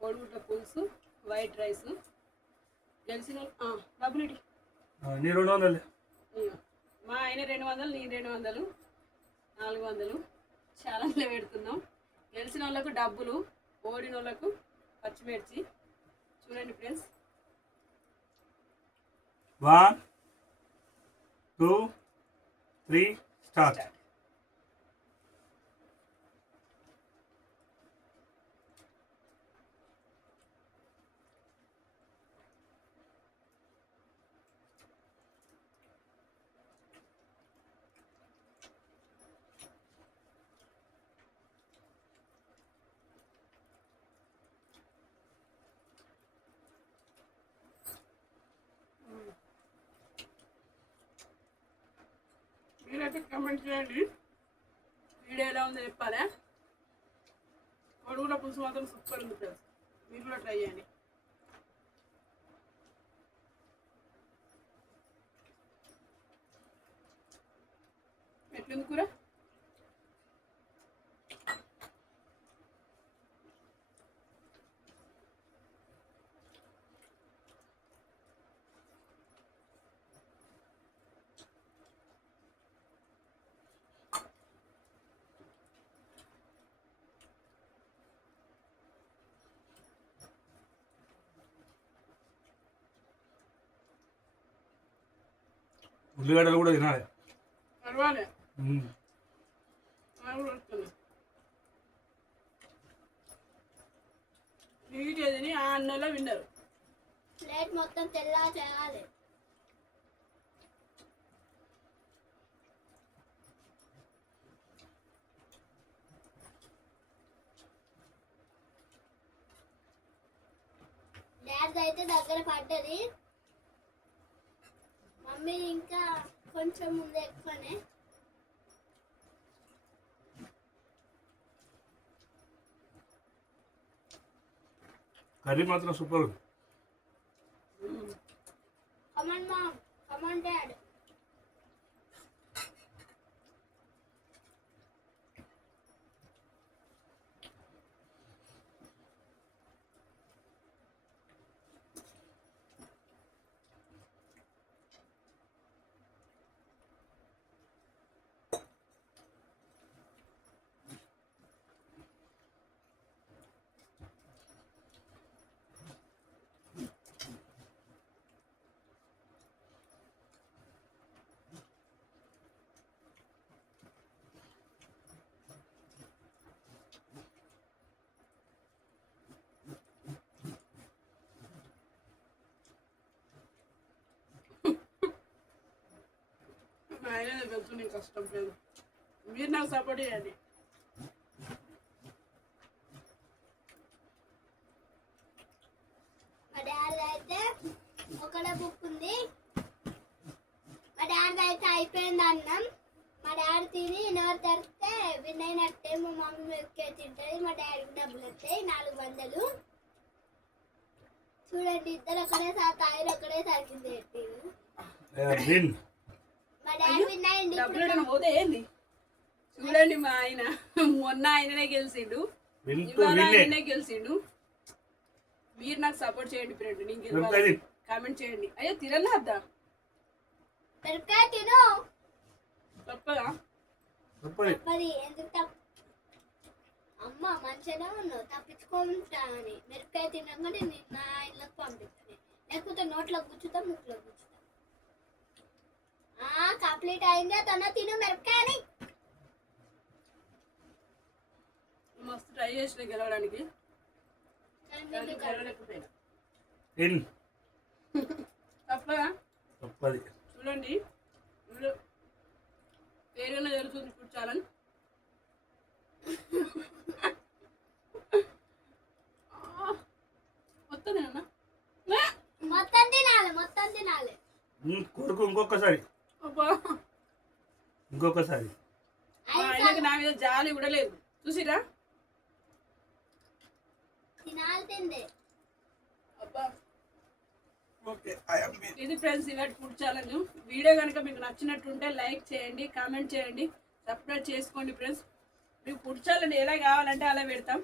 కోడిగుడ్ల పులుసు, white rice. గెలిచిన డబ్బులు నీ 200 మా ఆయన 200, నీ 200, 400 ఛాలెంజ్లో పెడుతున్నాం. గెలిచిన వాళ్ళకు డబ్బులు, ఓడిన వాళ్ళకు పచ్చిమిర్చి. చూడండి ఫ్రెండ్స్. 1 2 3 స్టార్ట్. మీరైతే కామెంట్ చేయండి, వీడియో ఎలా ఉందో చెప్పాలా. కోడిగుడ్ల పులుసు మాత్రం సూపర్ ఉంది ఫ్రెండ్స్, మీరు కూడా ట్రై చేయండి. ఎట్లుంది కూర? ఉల్లిగడ్డలు కూడా తినాలి. పర్వాలే, నీట్ తిని ఆ అన్నలో విన్నారు. ప్లేట్ మొత్తం తెల్లా చేయాలి. డాడ్ అయితే దగ్గర పడ్డది, మమ్మీ ఇంకా కొంచెం ముందు ఎక్కువనే. కర్రీ మాత్రం సూపర్. కమాన్ మామ్, కమాన్ డాడ్. ఆయన తెలుసు నేను కష్టం లేదు, మీరు నాకు సపోర్ట్ చేయండి. మా డాడీ అయితే ఒకటే బుక్ ఉంది, మా డాడీ అయితే అయిపోయింది అన్నం. మా డాడీ తిని నోరు తెరిస్తే విన్ అయినట్టే. మా మమ్మీ ఎక్కే తింటుంది, మా డాడీకి డబ్బులు వస్తాయి 400. చూడండి, ఇద్దరు ఒకటేసారి తాయిలు ఒకటేసారి కింద పెట్టారు. మా డాడీ విన్ అయ్యింది. డబ్బులు పోతే ఏంది చూడండి, మా ఆయన మొన్న ఆయననే గెలిచిండు, ఇవాళ ఆయననే గెలిచిండు. మీరు నాకు సపోర్ట్ చేయండి ఫ్రెండ్, నేను గెలవాలి. కామెంట్ చేయండి. అయ్యో తినలే అద్దా, మిరపకాయ తిను. తప్పదా? మరి ఎందుకు అమ్మ మంచిగానే ఉన్నావు, తప్పించుకుంటా అని మిరపకాయ తినగానే నేను నా ఇళ్ళకి పంపిస్తాను, లేకపోతే నోట్లో గుచ్చుతా, ముక్కులో గుచ్చుతా. కంప్లీట్ అయిందా? తన తిను మిరపకాయని. మస్తు ట్రై చేసిన గెలవడానికి, తప్పదా? చూడండి, పేరున్న జరుగుతుంది ఇప్పుడు ఛాలెంజ్. మొత్తం తినన్నా, మొత్తం తినాలి, మొత్తం తినాలి. కొడుకు ఇంకొకసారి ఆయనకి నా మీద జాలి కూడా లేదు, చూసిరా. తినాలి తిందే. ఇది ఫ్రెండ్స్ ఇవాటి ఫుడ్ ఛాలెంజ్. వీడియో కనుక మీకు నచ్చినట్టుంటే లైక్ చేయండి, కామెంట్ చేయండి, సబ్స్క్రైబ్ చేసుకోండి ఫ్రెండ్స్. మీకు ఫుడ్ ఛాలెంజ్ ఎలా కావాలంటే అలా పెడతాం.